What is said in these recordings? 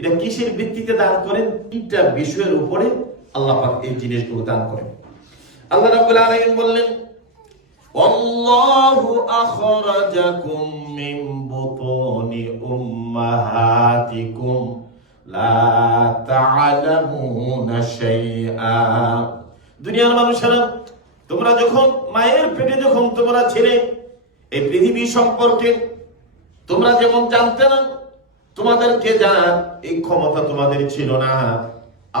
এটা কিসের ভিত্তিতে দান করেন? তিনটা বিষয়ের উপরে আল্লাহ এই জিনিসগুলো দান করেন। আল্লাহ রাব্বুল আলামিন বললেন, আল্লাহু আখরাজাকুম মিন বুতুনি উম্মাহাতিকুম, লা তা'লামুনা শাইআ। দুনিয়ার মানুষেরা, তোমরা যখন মায়ের পেটে যখন তোমরা ছিলে, এই পৃথিবী সম্পর্কে তোমরা যেমন জানতে না তোমাদেরকে জানার এই ক্ষমতা তোমাদের ছিল না।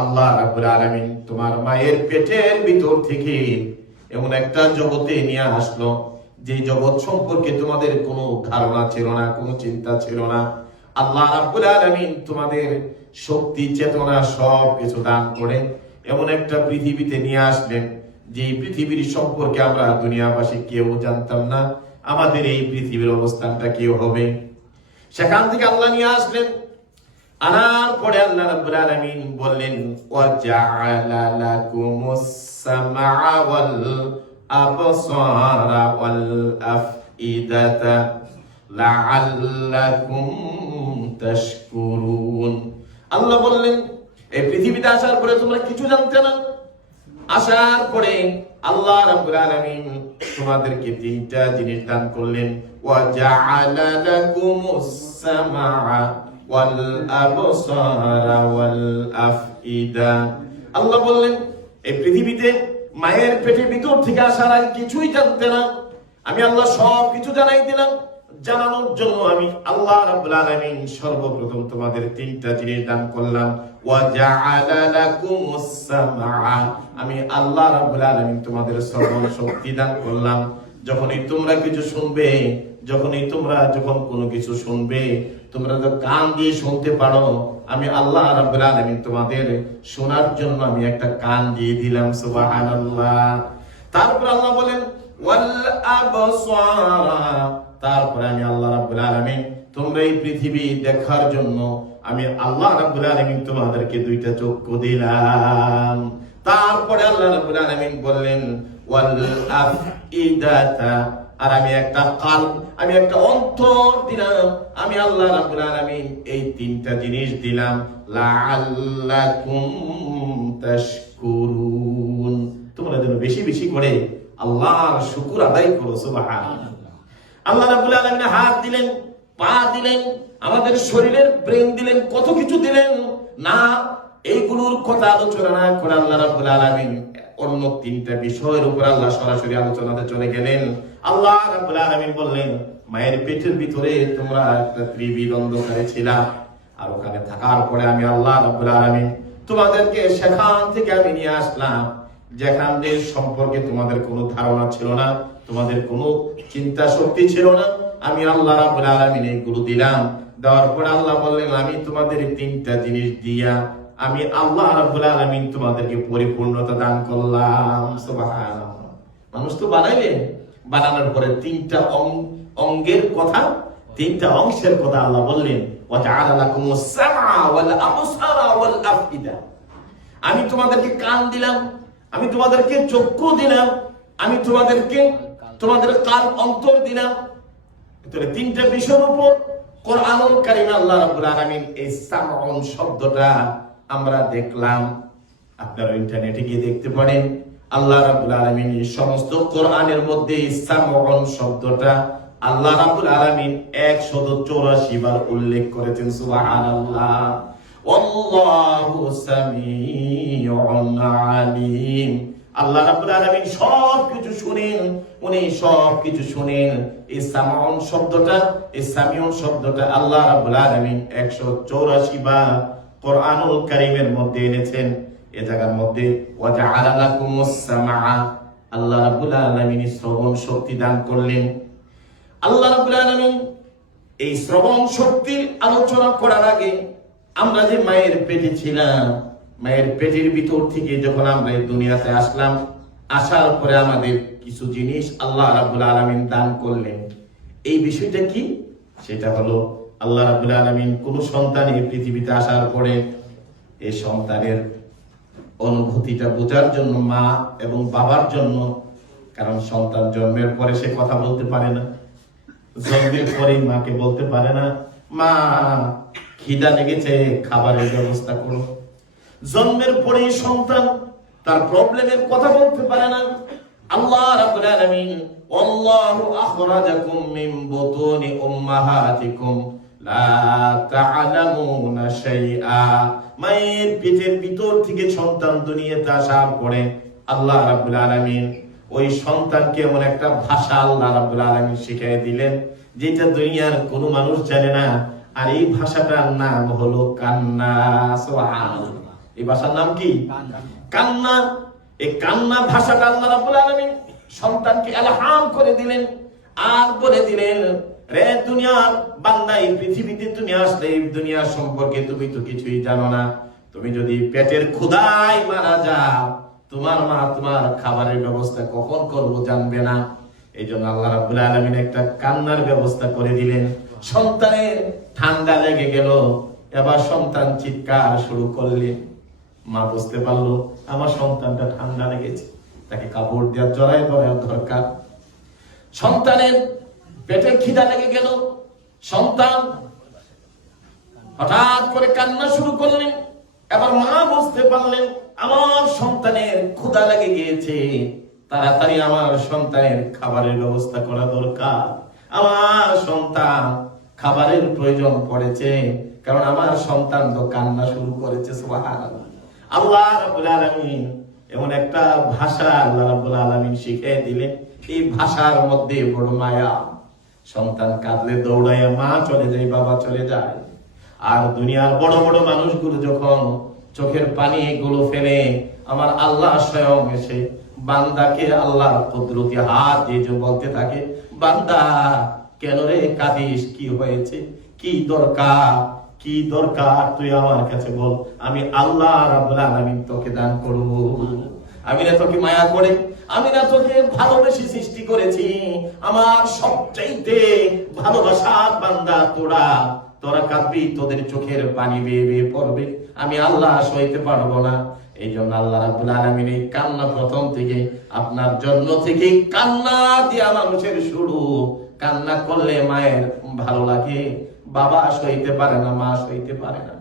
আল্লাহ রাব্বুল আলামিন তোমার মায়ের পেটের ভিতর থেকে এমন একটা জগতে নিয়ে আসলো, যে জগৎ সম্পর্কে তোমাদের কোনো ধারণা ছিল না, কোনো চিন্তা ছিল না। আল্লাহ রাব্বুল আলামিন তোমাদের শক্তি, চেতনা সব কিছু দান করে এমন একটা পৃথিবীতে নিয়ে আসলেন, যে পৃথিবীর সম্পর্কে আমরা দুনিয়াবাসী কেউ জানতাম না। আমাদের এই পৃথিবীর অবস্থানটা কেউ হবে? সেখান থেকে আল্লাহ নিয়ে আসলেন। আনার পরে আল্লাহ রাব্বুল আলামিন বললেন ওয়া জাআলা লাকুমুস সামআ ওয়াল আবসারা ওয়াল আফইদাতা লাআল্লাকুম তাশকুরুন। আল্লাহ বললেন, এই পৃথিবীতে আসার পরে তোমরা কিছু জানতে না? আসার পরে আল্লাহ রাব্বুল আলামিন তোমাদেরকে তিনটা জিনিস দান করলেন। সামআ ওয়াল আবসারা ওয়াল আফইদা আল্লাহ বললেন, এই পৃথিবীতে মায়ের পেটের ভিতর থেকে আসার আগে কিছুই জানতে না। আমি আল্লাহ সব কিছু জানাই দিলাম। জানানোর জন্য আমি আল্লাহ রাব্বুল আলামিন সর্বপ্রথম তোমাদের তিনটা জিনিস দান করলাম। ওয়া জাআলা লাকুমুস সামআ আমি আল্লাহ রাব্বুল আলামিন তোমাদের শ্রবণ শক্তি দান করলাম। যখনই তোমরা কিছু শুনবে যখনই তোমরা যখন কোনো কিছু শুনবে, তোমরা তো কান দিয়ে শুনতে পারো। আমি আল্লাহ তোমাদের শোনার জন্য আমি একটা কান দিয়ে দিলাম তারপর আল্লাহ বলেন তারপরে আমি আল্লাহ রাব্বুল আলামিন তোমরা এই পৃথিবী দেখার জন্য আমি আল্লাহ রাব্বুল আলামিন তোমাদেরকে দুইটা চক্ষু দিলাম। তারপরে আল্লাহ রাব্বুল আলামিন বললেন আর আমি একটা কাল আমি একটা অন্তর দিলাম। আমি আল্লাহ রাব্বুল আলামিন এই তিনটা জিনিস দিলাম। তোমরা যেন বেশি বেশি করে আল্লাহর শুকুর আদায় করো, সুবহানাল্লাহ। আল্লাহ রাব্বুল আলামিন হাত দিলেন, পা দিলেন, আমাদের শরীরের ব্রেন দিলেন, কত কিছু দিলেন। না, এইগুলোর কথা আলোচনা না করে আল্লাহ রাব্বুল আলামিন অন্য তিনটা বিষয়ের উপর আল্লাহ সরাসরি আলোচনাতে চলে গেলেন। আল্লাহ রাব্বুল আলামিন বললেন, মায়ের পেটের ভিতরে তোমরা একটা ত্রিবিদ অন্ধকারে ছিলা, আর ওখানে থাকার পরে আমি আল্লাহ রাব্বুল আলামিন তোমাদেরকে সেখান থেকে আমি নিয়ে আসলাম। যেখানদের সম্পর্কে তোমাদের কোনো ধারণা ছিল না, তোমাদের কোনো চিন্তা শক্তি ছিল না। আমি আল্লাহ রাব্বুল আলামিন এইগুলো দিলাম। দেওয়ার পর আল্লাহ বললেন, আমি তোমাদের তিনটা জিনিস দিয়া আমি আল্লাহ রাব্বুল আলামিন তোমাদেরকে পরিপূর্ণতা দান করলাম। সুবহানাল্লাহ। মানুষ তো বানাইলেন। বানানোর পরে তিনটা অঙ্গের কথা, তিনটা অংশের কথা আল্লাহ বললেন আমি তোমাদেরকে কান দিলাম, আমি তোমাদেরকে চক্ষু দিলাম, আমি তোমাদেরকে, তোমাদের কান অন্তর দিলাম। তিনটা বিষয়ের উপর কোরআনুল কারিমে আল্লাহ রাব্বুল আলামিন এই সামউন শব্দটা আমরা দেখলাম। আপনারা ইন্টারনেটে গিয়ে দেখতে পারেন। আল্লাহ রাব্বুল আলামিন সমস্ত কোরআনের মধ্যে সামউন শব্দটা আল্লাহ রাব্বুল আলামিন 184 বার উল্লেখ করেছেন আল্লাহ রাব্বুল আলামিন সব কিছু শুনেন, উনি সব কিছু শুনেন। এই সামাউন শব্দটা, এই সামিউন শব্দটা আল্লাহ রাব্বুল আলামিন 184 বার কোরআনুল কারীমের মধ্যে এনেছেন। এ জায়গার মধ্যে আল্লাহ রাব্বুল আলামিন শ্রবণ শক্তি দান করলেন। আল্লাহ রাব্বুল আলামিন এই শ্রবণ শক্তির আলোচনা করার আগে আমরা যে মায়ের পেটে ছিলাম, মায়ের পেটের ভিতর থেকে যখন আমরা এই দুনিয়াতে আসলাম, আসার পরে আমাদের কিছু জিনিস আল্লাহ রাব্বুল আলামিন দান করলেন। এই বিষয়টা কি? সেটা হলো, আল্লাহ রাব্বুল আলমিন কোন সন্তান এই পৃথিবীতে আসার পরে, এই সন্তানের অনুভূতিটা বোঝার জন্য মা এবং বাবার জন্য, কারণ সন্তান জন্মের পরে সে কথা বলতে পারে না। জন্মের পরেই মাকে বলতে পারে না, মা, খিদা লেগেছে, খাবারের ব্যবস্থা করো। জন্মের পরেই সন্তান তার প্রবলেমের কথা বলতে পারে না। আল্লাহ রাব্বুল আলামিন আল্লাহু আখরাজাকুম মিন বুতুনি উম্মাহাতিকুম। মায়ের পেটের ভিতর থেকে সন্তান দুনিয়াতে আসার পরে আল্লাহ রাব্বুল আলামিন ওই সন্তানকে এমন একটা ভাষা আল্লাহ রাব্বুল আলামিন শিখিয়ে দিলেন, যেটা দুনিয়ার কোনো মানুষ জানে না। আর এই ভাষাটার নাম হলো কান্না এই ভাষার নাম কি? কান্না। এই কান্না ভাষাটা আল্লাহ রাব্বুল আলামিন সন্তানকে এলহাম করে দিলেন আর বলে দিলেন দুনিয়ার বান্দা এই পৃথিবীতে তুমি আসলে, এই দুনিয়া সম্পর্কে তুমি তো কিছুই জানো না। তুমি যদি পেটের মারা যাও, তোমার মা তোমার খাবারের ব্যবস্থা কখন করব জানবে না। এই জন্য আল্লাহ রাব্বুল আলামিন একটা কান্নার ব্যবস্থা করে দিলেন। সন্তানের ঠান্ডা লেগে গেল, এবার সন্তান চিৎকার শুরু করলেন মা বুঝতে পারল, আমার সন্তানটা ঠান্ডা লেগেছে, তাকে কাপড় দেওয়ার জড়াই দরকার। সন্তানের পেটে খিদা লেগে গেল, সন্তান হঠাৎ করে কান্না শুরু করলেন। এবার মা বুঝতে পারলেন, আমার সন্তানের ক্ষুধা লেগে গিয়েছে। তাড়াতাড়ি আমার সন্তানের খাবারের ব্যবস্থা করা দরকার। আমার সন্তান খাবারের প্রয়োজন পড়েছে, কারণ আমার সন্তান তো কান্না শুরু করেছে আল্লাহ রাব্বুল আলামিন এমন একটা ভাষা আল্লাহ রাব্বুল আলামিন শিখিয়ে দিলেন। এই ভাষার মধ্যে বড় মায়া। সন্তান কাঁদলে দৌড়াইয়া মা চলে যায়, বাবা চলে যায়। আর দুনিয়ার বড় বড় মানুষগুলো যখন চোখের পানি গুলো ফেলে, আমার আল্লাহ স্বয়ং এসে বান্দাকে আল্লাহর কুদরতি হাত দিয়ে বলতে থাকে, বান্দা, কেন রে কাঁদিস? কি হয়েছে? কি দরকার? কি দরকার? তুই আমার কাছে বল। আমি আল্লাহ রাব্বুল আলামিন তোকে দান করব। আমি না তোকে মায়া করে আমি না তোকে ভালোবেসে সৃষ্টি করেছি। আমার সবচাইতে ভালোবাসার বান্দা তোরা। তোরা কাঁদবি, তোদের চোখের পানি বেয়ে বেয়ে পড়বে। আমি আল্লাহ সইতে পারব না। এই জন্য আল্লাহ রাব্বুল আলামিন কান্না প্রথম থেকে, আপনার জন্ম থেকে কান্না দিয়া মানুষের শুরু। কান্না করলে মায়ের ভালো লাগে। বাবা সইতে পারে না, মা সইতে পারে না।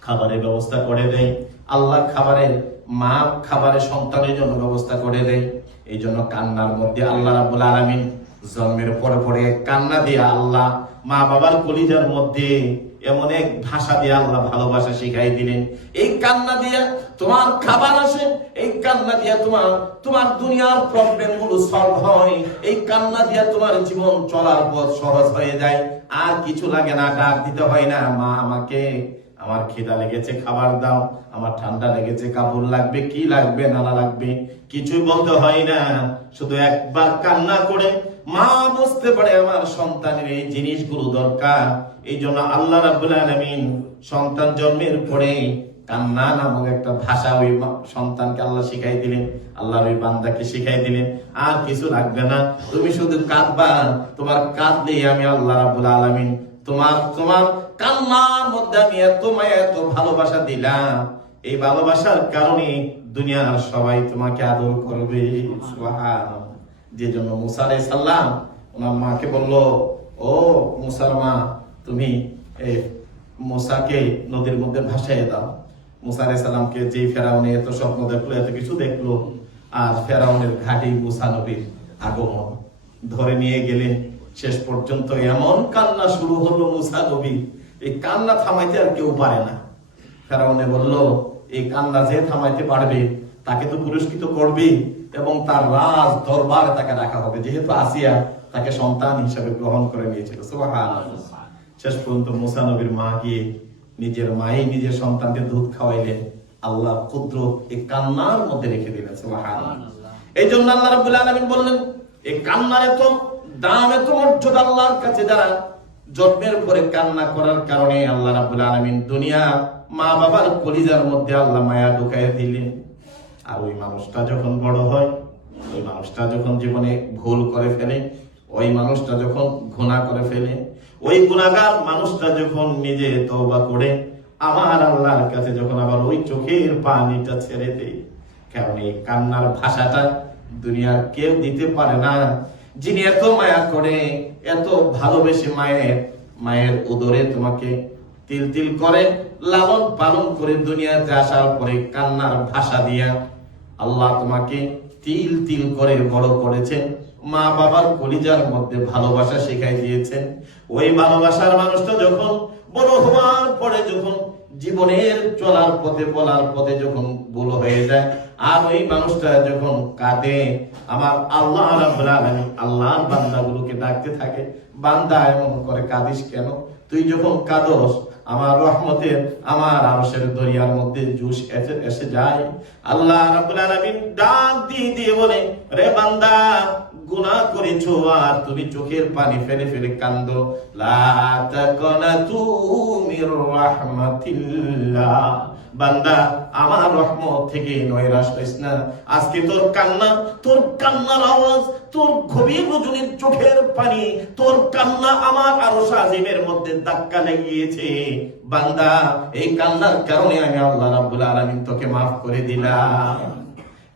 খাবারের ব্যবস্থা করে দেয়। আল্লাহ খাবারের মা খাবারের সন্তানের জন্য ব্যবস্থা করে দেয়। এই জন্য কান্নার মধ্যে আল্লাহ রাবুল আলমিন জন্মের পরে পরে কান্না দিয়ে আল্লাহ মা বাবার কলিজার মধ্যে এমন এক ভাষা দিয়ে আল্লাহ ভালোবাসা শিখাই দিলেন। এই কান্না দিয়ে তোমার খাবার আসে, এই কান্না দিয়ে তোমার তোমার দুনিয়ার প্রবলেমগুলো সলভ হয়, এই কান্না দিয়ে তোমার জীবন চলার পথ সহজ হয়ে যায়। আর কিছু লাগে না, ডাক দিতে হয় না, মা আমাকে আমার খিদা লেগেছে খাবার দাও, আমার ঠান্ডা লেগেছে কাপড় লাগবে, কি লাগবে, নানা লাগবে, কিছুই বলতে হয় না। শুধু একবার কান্না করে মা বুঝতে পারে আমার সন্তানের এই জিনিসগুলো দরকার। এই জন্য আল্লাহ রাব্বুল আলামিন সন্তান জন্মের পরে কান্না নামক একটা ভাষা ওই সন্তানকে আল্লাহ শিখাই দিলেন, আল্লাহর ওই বান্দাকে শিখাই দিলেন, আর কিছু লাগবে না। তুমি শুধু কাঁদবা, তোমার কাঁদলে আমি আল্লাহ রাব্বুল আলামিন তোমার তোমার কান্নার মধ্যে আমি এত মায়া, এত ভালোবাসা দিলাম। এই ভালোবাসার কারণে দুনিয়ার সবাই তোমাকে আদর করবে। যে জন্য মুসা সালাম ওনার মাকে বলল, ও মুসার মা, তুমি মুসাকে নদীর মধ্যে ভাসাইয়ে দাও। মুসা আলাইহিস সালামকে যে ফেরাউনে এত স্বপ্ন দেখল, এত কিছু দেখল, আর ফেরাউনের ঘাটি মুসা নবীর আগমন ধরে নিয়ে গেলেন। শেষ পর্যন্ত এমন কান্না শুরু হলো মুসা নবী। এই কান্না থামাইতে আর কেউ পারে না। ফেরাউনে বলল এই কান্না যে থামাইতে পারবে তাকে তো পুরস্কৃত করবে এবং তার রাজ দরবারে তাকে রাখা হবে। যেহেতু আসিয়া তাকে সন্তান হিসেবে গ্রহণ করে নিয়েছিল। শেষ পর্যন্ত মুসা নবীর মা গিয়ে নিজের মাই নিজের সন্তানকে দুধ খাওয়াইলেন আল্লাহ ক্ষুদ্র এই কান্নার মধ্যে রেখে দিলেন। এই জন্য আল্লাহ রাব্বুল আলামিন বললেন এই কান্নার এত দাম এত মর্যাদা আল্লাহর কাছে যারা জন্মের পরে কান্না করার কারণে আল্লাহ রাব্বুল আলামিন দুনিয়া মা বাবার কলিজার মধ্যে আল্লাহ মায়া ঢুকাইয়া দিলেন। আর ওই মানুষটা যখন বড় হয়, ওই মানুষটা যখন জীবনে ভুল করে ফেলে, ওই মানুষটা যখন ঘুণা করে ফেলে, ওই গুণাগার মানুষটা যখন নিজে তওবা করে, আমার আল্লাহর কাছে যখন আবার ওই চোখের পানিটা ছেড়ে দেয় কারণ এই কান্নার ভাষাটা দুনিয়ার কেউ দিতে পারে না। যিনি এত মায়া করে, এত ভালোবেসে মায়ের মায়ের উদরে তোমাকে তিল তিল করে, লালন পালন করে দুনিয়াতে আসার পরে কান্নার ভাষা দিয়া আল্লাহ তোমাকে তিল তিল করে বড় করেছেন। মা বাবার কলিজার মধ্যে ভালোবাসা শেখাই দিয়েছেন। ওই ভালোবাসার মানুষটা যখন বড় হওয়ার পরে যখন জীবনের চলার পথে বলার পথে যখন ভুল হয়ে যায়, আর ওই মানুষটা যখন কাঁদে, আমার আল্লাহ রাব্বুল আলামিন আল্লাহর বান্দাগুলোকে ডাকতে থাকে, বান্দা এমন করে কাঁদিস কেন? তুই যখন কাঁদস, আমার রহমতের, আমার আরশের দরিয়ার মধ্যে জুস এসে এসে যায়। আল্লাহ রাব্বুল আলামিন ডাক দিয়ে দিয়ে বলে, রে বান্দা গুনাহ করেছ আর তুমি চোখের পানি ফেলে ফেলে কান্দো বান্দা, আমার রহমত থেকে নয়রাস হইস না। আজকে তোর কান্না, তোর কান্নার আওয়াজ, তোর গভীর রজনীর চোখের পানি, তোর কান্না আমার আরও সাজিমের মধ্যে ধাক্কা লেগিয়েছে। বান্দা, এই কান্নার কারণে আমি আল্লাহ রাব্বুল আলামিন তোকে মাফ করে দিলাম।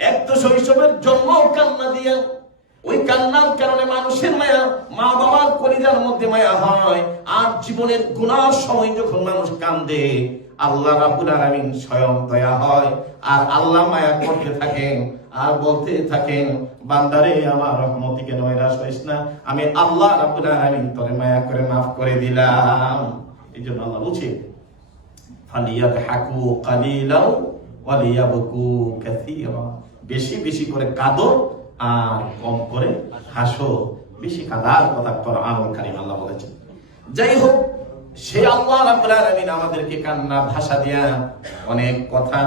এক তো শৈশবের জন্ম কান্না দিয়া ওই কান্নার কারণে মানুষের মায়া, মা বাবার কলিজার মধ্যে মায়া হয়। আর জীবনের গুণার সময় যখন মানুষ কান্দে, আল্লাহ রাব্বুল আলামিন স্বয়ং দয়া হয়। আর আল্লাহ মায়া করতে থাকেন, আর বলতে থাকেন, বান্দারে, আমার রহমতিকে নয়রাস হইস না। আমি আল্লাহ রাব্বুল আলামিন তোরে মায়া করে মাফ করে দিলাম। এই জন্য আল্লাহ বলছে ফালিয়াদহাকু কালিলাও ওয়ালিয়াবকু কাসীরা। বেশি বেশি করে কাঁদো আর কম করে হাসো, বেশি কাঁদার কথা কোরআনুল কারীম আল্লাহ বলেছেন। যাই হোক সে আল্লাহ রাব্বুল আলামিন আমাদেরকে কান্না ভাষা দিয়া অনেক কথা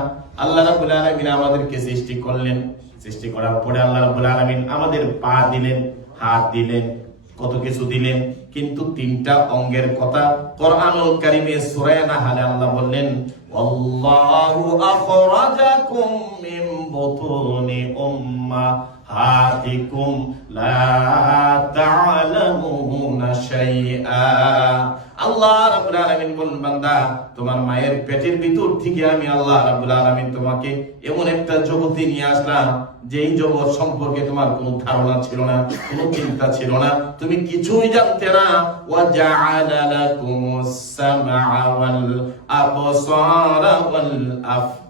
আল্লাহ রাব্বুল আলামিন আমাদেরকে সৃষ্টি করলেন। সৃষ্টি করার পরে আল্লাহ রাব্বুল আলামিন আমাদের পা দিলেন, হাত দিলেন, কত কিছু দিলেন। কিন্তু তিনটা অঙ্গের কথা কোরআনুল কারীমে সূরা নাহলে আল্লাহ বললেন আল্লাহু আখরাজাকুম মিন বুতুনি উম্মাহাতিকুম লা তা'লামুনা শাইআ আল্লাহ রাব্বুল আলামিন বলেন, বান্দা, তোমার মায়ের পেটের ভিতর থেকে আমি আল্লাহ রাব্বুল আলামিন তোমাকে এমন একটা জগতে নিয়ে আসলাম, যেই জগৎ সম্পর্কে তোমার কোনো ধারণা ছিল না, কোনো চিন্তা ছিল না। তুমি কিছুই জানতে না। ওয়া জাআলা লাকুমুস সামআ ওয়াল আবসারা ওয়াল আফইদাতা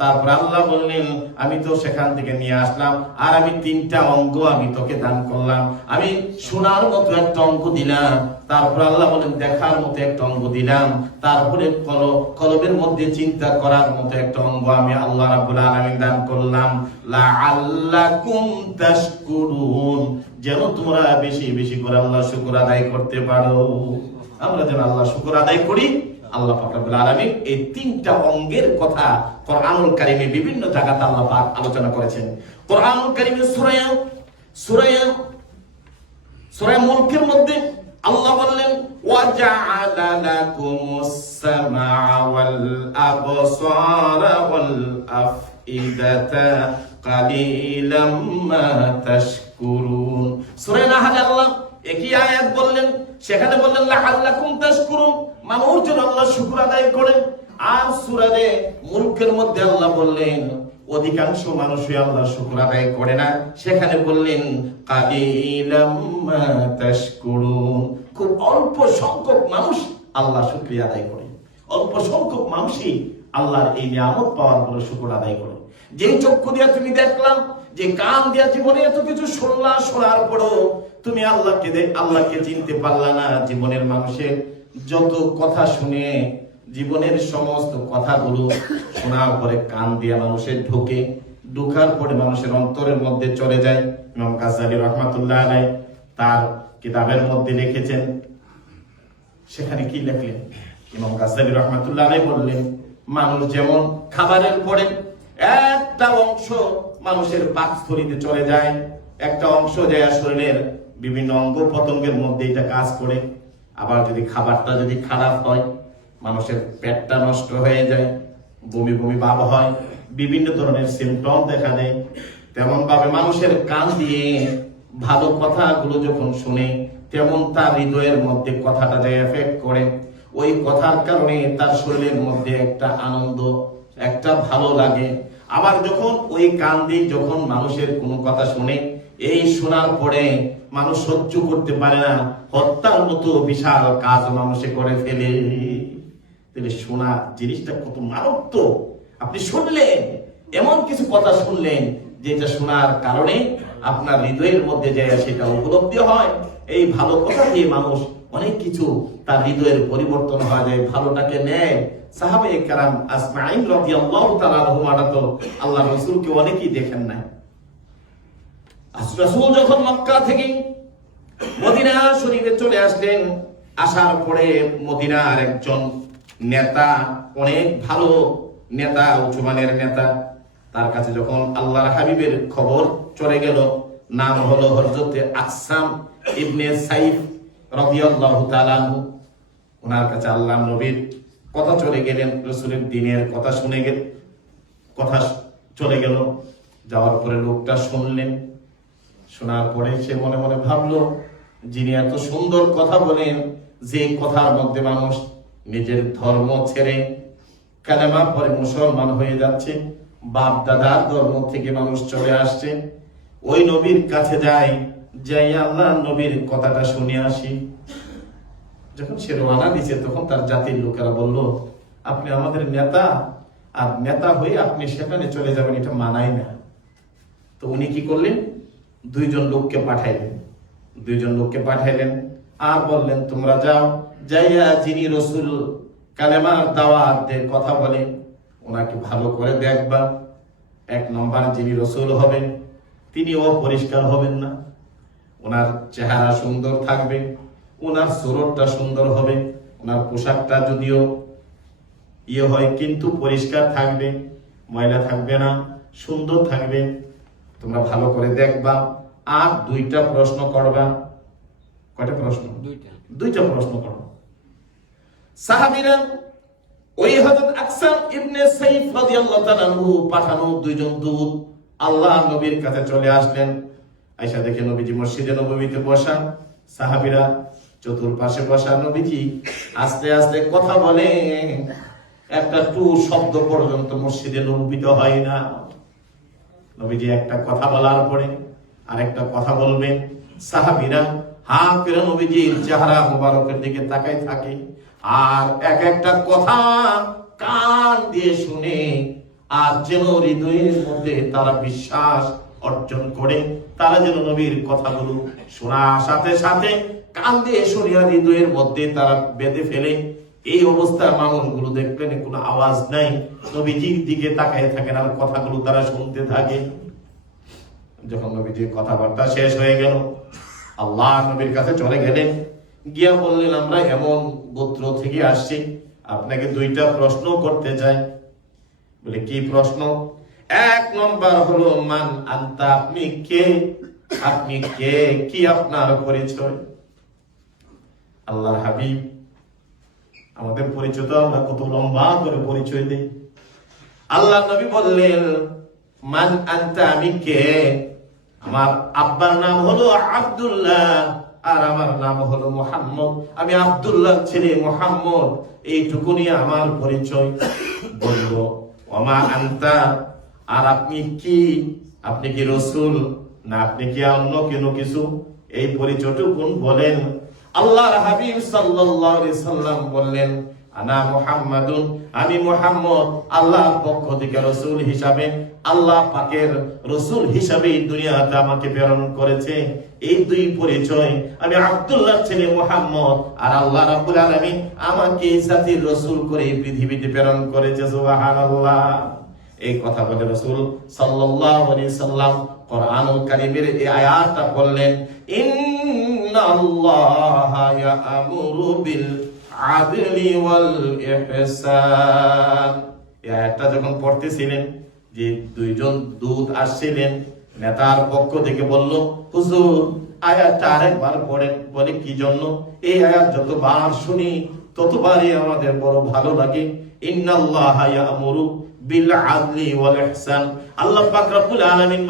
তারপর আল্লাহ বললেন, আমি তো সেখান থেকে নিয়ে আসলাম, আর আমি তিনটা অঙ্গ আমি তোকে দান করলাম। আমি শোনার মতো একটা অঙ্গ দিলাম, তারপর আল্লাহ বলেন দেখার মতো একটা অঙ্গ দিলাম, তারপরে কল কলবের মধ্যে চিন্তা করার মতো একটা অঙ্গ আমি আল্লাহ রাব্বুল আলামিন দান করলাম। লাআল্লাকুম তাশকুরুন, যেন তোমরা বেশি বেশি করে আল্লাহ শুকুর আদায় করতে পারো। আমরা যেন আল্লাহ শুকুর আদায় করি আল্লাহ পাক রব্বুল আলামিন এই তিনটা অঙ্গের কথা কোরআনুল কারীমে বিভিন্ন জায়গাতে আল্লাহ পাক আলোচনা করেছেন। কোরআনুল কারীমে সূরা সূরা সূরা মুলকের মধ্যে আল্লাহ বললেন সামআ ওয়াল আবসারা ওয়াল আফইদাতা কালিলাম মা তাশকুরুন। সূরা নাহল আল্লাহ একই আয়াত বললেন সেখানে বললেন, লাআল্লাকুম তাশকুরুন। মানুষ যেন আল্লাহ শুকর আদায় করে আর সূরাতে মুলকের মধ্যে আল্লাহ বললেন, অধিকাংশ মানুষই আল্লাহ শুকর আদায় করে না। সেখানে বললেন খুব অল্প সংখ্যক মানুষ আল্লাহ শুকরিয়া আদায় করে। অল্প সংখ্যক মানুষই আল্লাহর এই নিয়ামত পাওয়ার পরে শুকর আদায় করে। যেই চক্ষু দিয়া তুমি দেখলাম যে কান দিয়া জীবনে এত কিছু শুনলা, শোনার পরও তুমি আল্লাহকে আল্লাহকে চিনতে পারলা না। জীবনের মানুষের যত কথা শুনে জীবনের সমস্ত কথাগুলো শোনার পরে কান দিয়া মানুষের ঢোকে। ঢোকার পরে মানুষের অন্তরের মধ্যে চলে যায়। রহমাতুল্লাহ আলাই তার কিতাবের মধ্যে লিখেছেন। সেখানে কি লেখলেন? ইমাম গাজ্জালি রহমাতুল্লাহ আলাই বললেন, মানুষ যেমন খাবারের পরে একটা অংশ মানুষের পাকস্থলিতে চলে যায়, একটা অংশ যায় শরীরের বিভিন্ন অঙ্গ প্রত্যঙ্গের মধ্যে এটা কাজ করে। আবার যদি খাবারটা যদি খারাপ হয়, মানুষের পেটটা নষ্ট হয়ে যায়, বমি বমি ভাব হয়, বিভিন্ন ধরনের সিমটম দেখা দেয়। তেমন ভাবে মানুষের কান দিয়ে ভালো কথাগুলো যখন শুনে, তেমন তার হৃদয়ের মধ্যে কথাটা যায় এফেক্ট করে। ওই কথার কারণে তার শরীরের মধ্যে একটা আনন্দ, একটা ভালো লাগে। আবার যখন ওই কান দিয়ে যখন মানুষের কোনো কথা শুনে, এই শোনার পরে মানুষ সহ্য করতে পারে না, হত্যার মতো বিশাল কাজ মানুষে করে ফেলে। তাহলে শোনা জিনিসটা কত মারাত্মক। আপনি শুনলেন, এমন কিছু কথা শুনলেন, যেটা শোনার কারণে আপনার হৃদয়ের মধ্যে যায় সেটা উপলব্ধি হয়। এই ভালো কথা দিয়ে মানুষ অনেক কিছু তার হৃদয়ের পরিবর্তন হয়ে যায় ভালোটাকে নেয়। সাহাবে কারাম আসমাইন রাদিয়াল্লাহু তাআলা রহমানা তো আল্লাহ রাসূলকে অনেকেই দেখেন না রাসূল যখন মক্কা থেকে মদিনা শরীফে চলে আসলেন, আসার পরে মদিনার একজন নেতা, অনেক ভালো নেতা উচ্চমানের নেতা, তার কাছে যখন আল্লাহর হাবিবের খবর চলে গেল, নাম হলো হযরতে আকসাম ইবনে সাইফ রাদিয়াল্লাহু তাআলা আনহু। ওনার কাছে আল্লাহ নবীর কথা চলে গেলেন, রসুলের দিনের কথা শুনে গেল কথা চলে গেল যাওয়ার পরে লোকটা শুনলেন, শোনার পরে সে মনে মনে ভাবলো, যিনি এত সুন্দর কথা বলেন, যে কথার মধ্যে মানুষ নিজের ধর্ম ছেড়ে কালেমা পরে মুসলমান হয়ে যাচ্ছে বাপ দাদার ধর্ম থেকে মানুষ চলে আসছে, ওই নবীর কাছে যাই যাই আল্লাহ নবীর কথাটা শুনে আসি। যখন সে রওনা দিছে, তখন তার জাতির লোকেরা বলল, আপনি আমাদের নেতা, আর নেতা হয়ে আপনি সেখানে চলে যাবেন, এটা মানাই না। তো উনি কি করলেন? দুইজন লোককে পাঠাইলেন। দুইজন লোককে পাঠাইলেন, আর বললেন, তোমরা যাও। যাইয়া যিনি রসুল কালেমার দাওয়াতে কথা বলে, ওনাকে ভালো করে দেখবা। এক নম্বর যিনি রসুল হবেন, তিনি অপরিষ্কার হবেন না। ওনার চেহারা সুন্দর থাকবে ওনার সুরতটা সুন্দর হবে ওনার পোশাকটা যদিও ইয়ে হয় কিন্তু পরিষ্কার থাকবে ময়লা থাকবে না সুন্দর থাকবে। তোমরা ভালো করে দেখবা। আর দুইটা প্রশ্ন করবা। কয়টা প্রশ্ন? দুইটা। দুইটা প্রশ্ন করো সাহাবীরা ওই হযরত আকসাম ইবনে সাইফ রাদিয়াল্লাহু তাআলা পাঠানো দুইজন দূত আল্লাহ নবীর কাছে চলে আসলেন। আয়েশা দেখে নবীজি মসজিদে নববীতে বসা, সাহাবীরা চতুর্পাশে বসা, নবীজি আস্তে আস্তে কথা বলে, একটা টু শব্দ পর্যন্ত মসজিদে নববীতে হয় না। নবীজি একটা কথা বলার পরে আরেকটা কথা বলবেন, সাহাবীরা হা করে নবীজির চেহারা মুবারকের দিকে তাকাই থাকে আর এক একটা কথা কান দিয়ে শুনে, আর যেন হৃদয়ের মধ্যে তারা বিশ্বাস অর্জন করে। তারা যেন নবীর কথাগুলো শোনার সাথে সাথে কান দিয়ে শুনিয়া হৃদয়ের মধ্যে তারা বেঁধে ফেলে। এই অবস্থায় মানুষগুলো দেখলেন, কোনো আওয়াজ নাই। নবীজির দিকে তাকায় থাকেন আর কথাগুলো তারা শুনতে থাকে। যখন নবীজির কথাবার্তা শেষ হয়ে গেল, আল্লাহ নবীর কাছে চলে গেলেন। গিয়া বললেন, আমরা এমন গোত্র থেকে আসছি, আপনাকে দুইটা প্রশ্ন করতে চাই। বলে, কি প্রশ্ন? এক নম্বর হলো, মান আন্তা আপনি কে? আপনি কে? কি আপনার পরিচয়? আল্লাহর হাবিব, আমাদের পরিচয় তো আমরা কত লম্বা করে পরিচয় দিই। আল্লাহ নবী বললেন, মান আনতা আমি কে? আমার আব্বার নাম হলো আব্দুল্লাহ আর আমার নাম হলো মোহাম্মদ। আমি আব্দুল্লাহ ছেলে মোহাম্মদ। এইটুকুনি আমার পরিচয়। বলল ওমা আন্তা আর আপনি কি? আপনি কি রসুল? না, আপনি কি অন্য কোনো কিছু? এই পরিচয়টুকুন বলেন। আল্লাহর হাবিব সাল্লাল্লাহু আলাইহি বললেন, আনা মুহাম্মাদুন। আমি মুহাম্মদ, আল্লাহর পক্ষ থেকে রসুল হিসাবে, আল্লাহ পাকের রসুল হিসাবে দুনিয়াতে আমাকে প্রেরণ করেছে। এই দুই পরিচয়, আমি আব্দুল্লাহ ছেলে মুহাম্মদ, আর আল্লাহ রাব্বুল আলামিন আমাকে এই জাতির রসুল করে এই পৃথিবীতে প্রেরণ করেছে, সুবহানাল্লাহ। এই কথা বলে রসুল সাল্লাল্লাহু আলাইহি সাল্লাম কোরআনুল কারীমের এই আয়াতটা বললেন, ইন্নাল্লাহা ইয়া'মুরু বিল আদলি ওয়াল যখন পড়তেছিলেন, যে দুইজন দূত আসছিলেন, নেতার পক্ষ থেকে বলল, হুজুর, আয়াতটা আরেকবার পড়েন। বলে, কি জন্য? এই আয়াত যতবার শুনি ততবারই আমাদের বড় ভালো লাগে। আদলি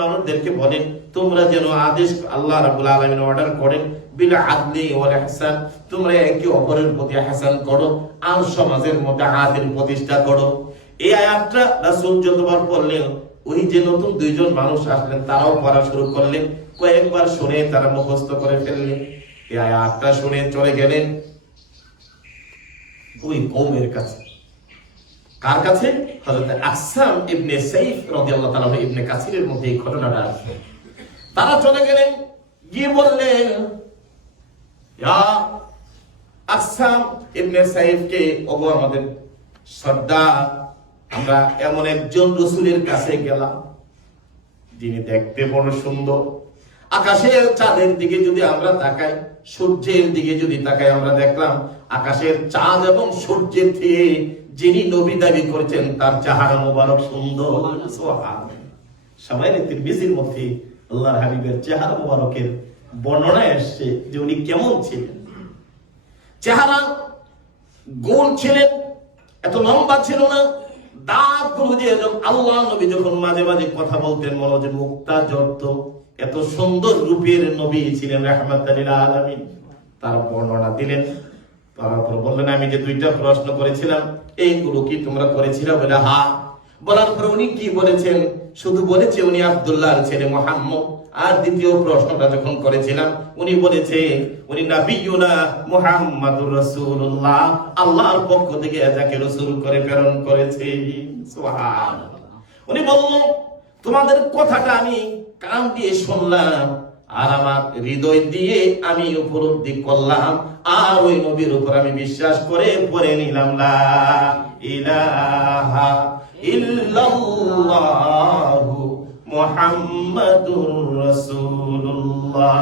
মানুষদেরকে বলেন, তোমরা যেন আল্লাহ আলামিন অর্ডার করেন তোমরা প্রতি করো সমাজের মধ্যে প্রতিষ্ঠা করো। এই আয়াতটা রাসূল যতবার পড়লেন ওই যে নতুন দুইজন মানুষ আসলেন, তারাও পড়া শুরু করলেন। কয়েকবার শুনে তারা মুখস্থ করে ফেললেন। এই আয়াতটা শুনে চলে গেলেন। ওই কৌমের কাছে। কার কাছে? হযরত আকসাম ইবনে সাইফ রাদিয়াল্লাহু তাআলা ইবনে কাসিরের মধ্যে এই ঘটনাটা আছে তারা চলে গেলেন, গিয়ে বললেন আকসাম ইবনে সাইফকে, ওগো আমাদের সর্দার, আমরা এমন একজন রসুলের কাছে গেলাম, যিনি দেখতে বড় সুন্দর। আকাশের চাঁদের দিকে যদি আমরা তাকাই, সূর্যের দিকে যদি তাকাই আমরা দেখলাম, আকাশের চাঁদ এবং সূর্যের থেকে যিনি নবী দাবি করছেন, তার চাহারা মোবারক সুন্দর। সবাই তিরমিজির মধ্যে আল্লাহর হাবিবের চেহারা মোবারকের বর্ণনা এসছে যে উনি কেমন ছিলেন চেহারা গোল ছিলেন, এত লম্বা ছিল না আল্লাহ নবী যখন মাঝে মাঝে কথা বলতেন, মনে হচ্ছে মুক্তা জড়ত এত সুন্দর রূপের নবী ছিলেন তার বর্ণনা দিলেন। তারপর বললেন, আমি যে দুইটা প্রশ্ন করেছিলাম, এইগুলো কি তোমরা করেছিলে বলে? হা, বলার পরে উনি কি বলেছেন? শুধু বলেছে উনি আব্দুল্লাহর ছেলে মোহাম্মদ। আর দ্বিতীয় প্রশ্নটা যখন করেছিলাম, উনি বলেছে, উনি নাবিয়ুনা মুহাম্মাদুর রাসূলুল্লাহ, আল্লাহর পক্ষ থেকে যাকে রাসূল করে প্রেরণ করেছে। সুবহানাল্লাহ। উনি বলল, তোমাদের কথাটা আমি কান দিয়ে শুনলাম, আর আমার হৃদয় দিয়ে আমি উপলব্ধি করলাম, আর ওই নবীর উপর আমি বিশ্বাস করে পড়ে নিলাম, লা ইলাহা ইল্লাল্লাহু। মুহাম্মাদুর রাসূলুল্লাহ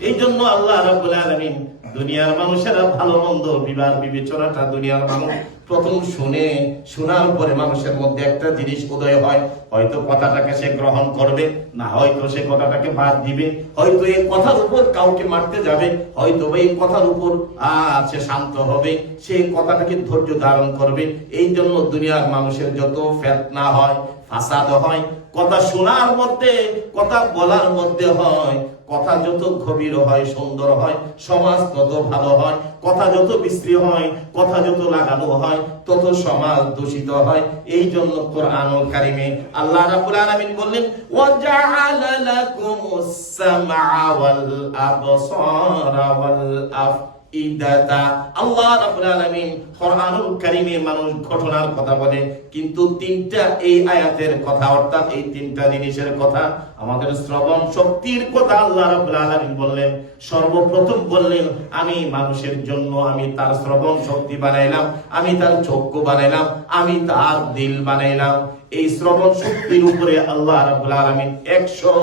এই জন্য আল্লাহ রাব্বুল আলামিন দুনিয়ার মানুষেরা ভালো মন্দ বিবাদ বিবেচনাটা দুনিয়ার মানুষ প্রথম শুনে, শোনার পরে মানুষের মধ্যে একটা জিনিস উদয় হয়। হয়তো কথাটাকে সে গ্রহণ করবে, না হয়তো সে কথাটাকে বাদ দিবে। হয়তো এই কথার উপর কাউকে মারতে যাবে, হয়তো এই কথার উপর আহ সে শান্ত হবে, সে কথাটাকে ধৈর্য ধারণ করবে। এই জন্য দুনিয়ার মানুষের যত ফেতনা হয়, ফাসাদ হয়, কথা শোনার মধ্যে, কথা বলার মধ্যে হয় কথা যত গভীর হয়, সুন্দর হয়, সমাজ তত ভালো হয়, কথা যত বিশ্রী হয়, কথা যত লাগানো হয়, তত সমাজ দূষিত হয়। এই জন্য কোরআনুল কারিমে আল্লাহ রাব্বুল আলামিন বললেন ওয়া জাআলা লাকুমুস সামআ ওয়াল আবসারা ওয়াল আফ আল্লাহ রাব্বুল আলামিন কোরআনুল কারীমে মানুষ ঘটনার কথা বলে, কিন্তু তিনটা এই আয়াতের কথা, অর্থাৎ এই তিনটা জিনিসের কথা, আমাদের শ্রবণ শক্তির কথা আল্লাহ রাব্বুল আলামিন বললেন। সর্বপ্রথম বললেন, আমি মানুষের জন্য আমি তার শ্রবণ শক্তি বানাইলাম, আমি তার চক্ষু বানাইলাম, আমি তার দিল বানাইলাম। এই শ্রবণ শক্তির উপরে আল্লাহ রাব্বুল আলামিন 100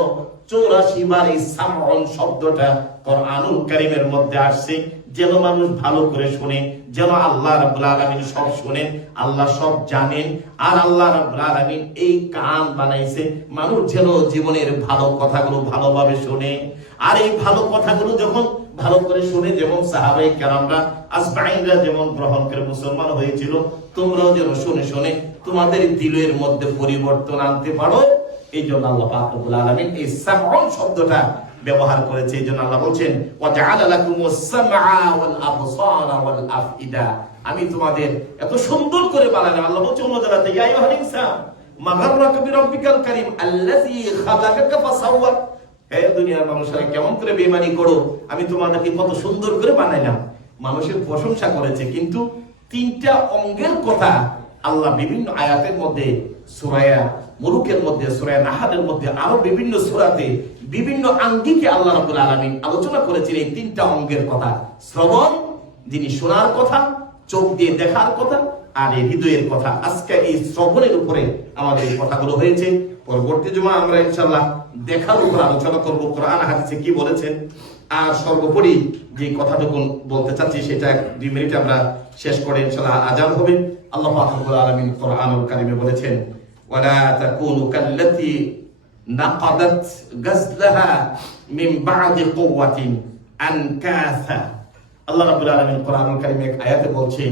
চৌরাশি বার এই সামন শব্দটা কোরআনুল কারীমের মধ্যে আসছে। যেন মানুষ ভালো করে শুনে, যেন আল্লাহ রাব্বুল আলামিন সব শুনেন, আল্লাহ সব জানেন, আর আল্লাহ রাব্বুল আলামিন এই কান বানাইছে, মানুষ যেন জীবনের ভালো কথাগুলো ভালোভাবে শুনে। আর এই ভালো কথাগুলো যখন ভালো করে শুনে, যেমন সাহাবাই কেরামরা আসবাইনরা যেমন গ্রহণ করে মুসলমান হয়েছিল, তোমরাও যেন শুনে শুনে তোমাদের দিলের মধ্যে পরিবর্তন আনতে পারো। এই জন্য আল্লাহ আলামিন এই সামউন শব্দটা ব্যবহার করেছে, এই জন্য আল্লাহ বলছেন আমি তোমাদের এত সুন্দর করে বানালাম। আল্লাহ বলছে, অন্য জায়গাতে কেমন করে বেমানি করো? আমি তোমাদেরকে কত সুন্দর করে বানাইলাম। মানুষের প্রশংসা করেছে, কিন্তু তিনটা অঙ্গের কথা আল্লাহ বিভিন্ন আয়াতের মধ্যে সুরায়া মুলুকের মধ্যে সুরায়া নাহাদের মধ্যে আরও বিভিন্ন সুরাতে বিভিন্ন আঙ্গিকে আল্লাহ রাব্বুল আলামিন আলোচনা করেছেন এই তিনটা অঙ্গের কথা। শ্রবণ, যিনি শোনার কথা, চোখ দিয়ে দেখার কথা, আর এই হৃদয়ের কথা। আজকে এই শ্রবণের উপরে আমাদের এই কথাগুলো হয়েছে। পরবর্তী জমা আমরা ইনশাল্লাহ দেখার উপর আলোচনা করব। কোরআন হাদিসে কি বলেছেন? আর সর্বোপরি যে কথাটুকু বলতে চাচ্ছি, সেটা দুই মিনিট আমরা শেষ করে ইনশাল্লাহ আজান হবে। আল্লাহ আলামিন কোরআনুল কারিমে বলেছেন ওয়ালা তাকুনু কাল্লাতি নাকাদাত গাজলাহা মিন বা'দি কুওয়াতিন আনকাসা আল্লাহ রাব্বুল আলামিন কোরআনুল কারিমে এক আয়াতে বলছে,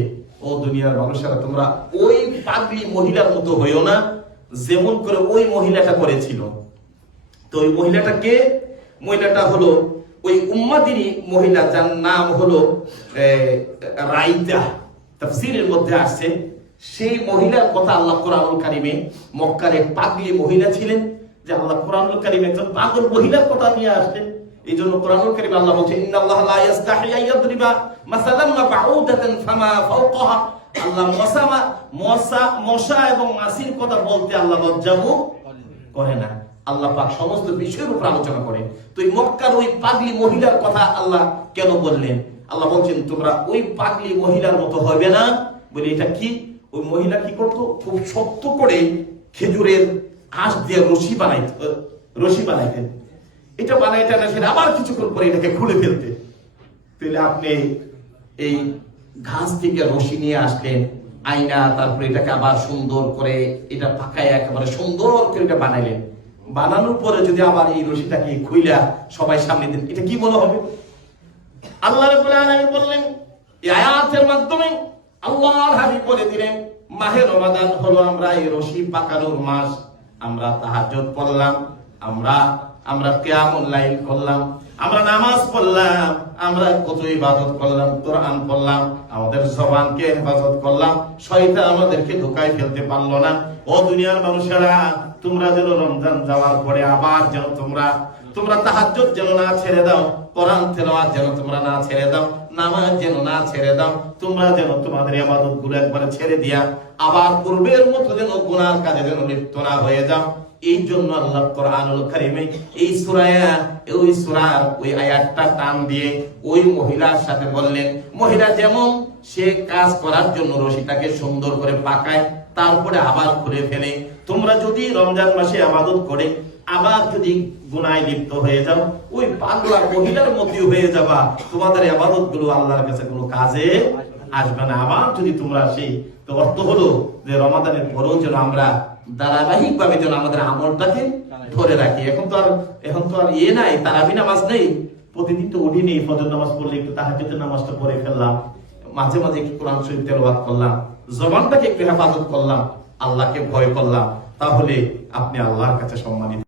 ও দুনিয়ার মানুষেরা, তোমরা ওই পাগলি মহিলার মতো হইও না যেমন করে ওই মহিলাটা করেছিল। তো ওই মহিলাটা কে? মহিলাটা হলো ওই উম্মাদিনী মহিলা যার নাম হলো রাইতা। তাফসীরের মধ্যে আসছে সেই মহিলার কথা আল্লাহ কোরআনুল কারিমে মক্কার এক পাগলি মহিলা ছিলেন, যে আল্লাহ কোরআনুল কারিমে একজন পাগল মহিলার কথা নিয়ে আসলেন। এই জন্য কোরআনুল কারীম আল্লাহ বলছে লা ইয়াস্তাহি আইয়াদরিবা মাসালাম মা বাউদাতান ফামা ফাওকাহা। আল্লাহ মশা এবং মাছির কথা বলতে আল্লাহ করে না। আল্লাহ পাক সমস্ত বিষয়ের উপর আলোচনা করে তো এই মক্কার ওই পাগলি মহিলার কথা আল্লাহ কেন বললেন? আল্লাহ বলছেন, তোমরা ওই পাগলি মহিলার মতো হবে না। বলে, এটা কি? ওই মহিলা কি করতো? খুব শক্ত করে খেজুরের আঁশ দিয়ে রশি বানাইত রশি বানাইতেন। এটা বানাইতে না, সেটা আবার কিছুক্ষণ পরে এটাকে খুলে ফেলতে তাহলে আপনি এই ঘাস থেকে রশি নিয়ে আসলেন, আয়না, তারপরে এটাকে আবার সুন্দর করে এটা পাকায় একেবারে সুন্দর করে এটা বানাইলেন। বানানোর পরে যদি আবার এই রশিটাকে খুইলা সবাই সামনে দেন এটা কি মনে হবে? আল্লাহ বললেন, এই আয়াতের মাধ্যমে আল্লাহর হাবিব বলে দিলেন, মাহে রমাদান হলো আমরা এই রশি পাকানোর মাস। আমরা তাহাজ্জুদ পড়লাম, আমরা আমরা কিয়ামুল লাইল করলাম, আমরা নামাজ পড়লাম, আমরা কত ইবাদত করলাম, কোরআন পড়লাম, আমাদের জবানকে হেফাজত করলাম, শয়তান আমাদেরকে ধোকায় ফেলতে পারল না। ও দুনিয়ার মানুষেরা, তোমরা যেন রমজান যাওয়ার পরে আবার যেন তোমরা তোমরা তাহাজ্জুদ যেন না ছেড়ে দাও, কোরআন তেলাওয়াত যেন তোমরা না ছেড়ে দাও নামাজ যেন না ছেড়ে দাও। তোমরা যেন তোমাদের ইবাদতগুলো একবারে ছেড়ে দিয়া আবার পূর্বের মতো যেন গুনার কাজে যেন লিপ্ত না হয়ে যাও। এই জন্য আল্লাহ কোরআনুল কারীমে এই সূরায়া, ওই সূরার ওই আয়াতটা টান দিয়ে ওই মহিলার সাথে বললেন, মহিলা যেমন সে কাজ করার জন্য রশিটাকে সুন্দর করে পাকায়, তারপরে আবার খুলে ফেলে। তোমরা যদি রমজান মাসে আবাদত করে, আবার যদি গুনায় লিপ্ত হয়ে যাও। ওই পাগলা মহিলার মতো হয়ে যাবা। তোমাদের আবাদতগুলো আল্লাহর কাছে কোনো কাজে আসবে না। আবার যদি তোমরা সেই অর্থ হলো যে রমাদানের পরেও যেন আমরা ধারাবাহিক ভাবে যেন আমাদের আমলটাকে ধরে রাখি। এখন তো আর, এখন তো আর ইয়ে নাই, তারাবি নামাজ নেই। প্রতিদিন তো উঠি নেই, ফজর নামাজ পড়লে একটু তাহাজ্জুদের নামাজটা পড়ে ফেললাম। মাঝে মাঝে একটু কোরআন শরীফ তেলাওয়াত করলাম। জবানটাকে একটু হেফাজত করলাম। আল্লাহকে ভয় করলাম। তাহলে আপনি আল্লাহর কাছে সম্মানিত।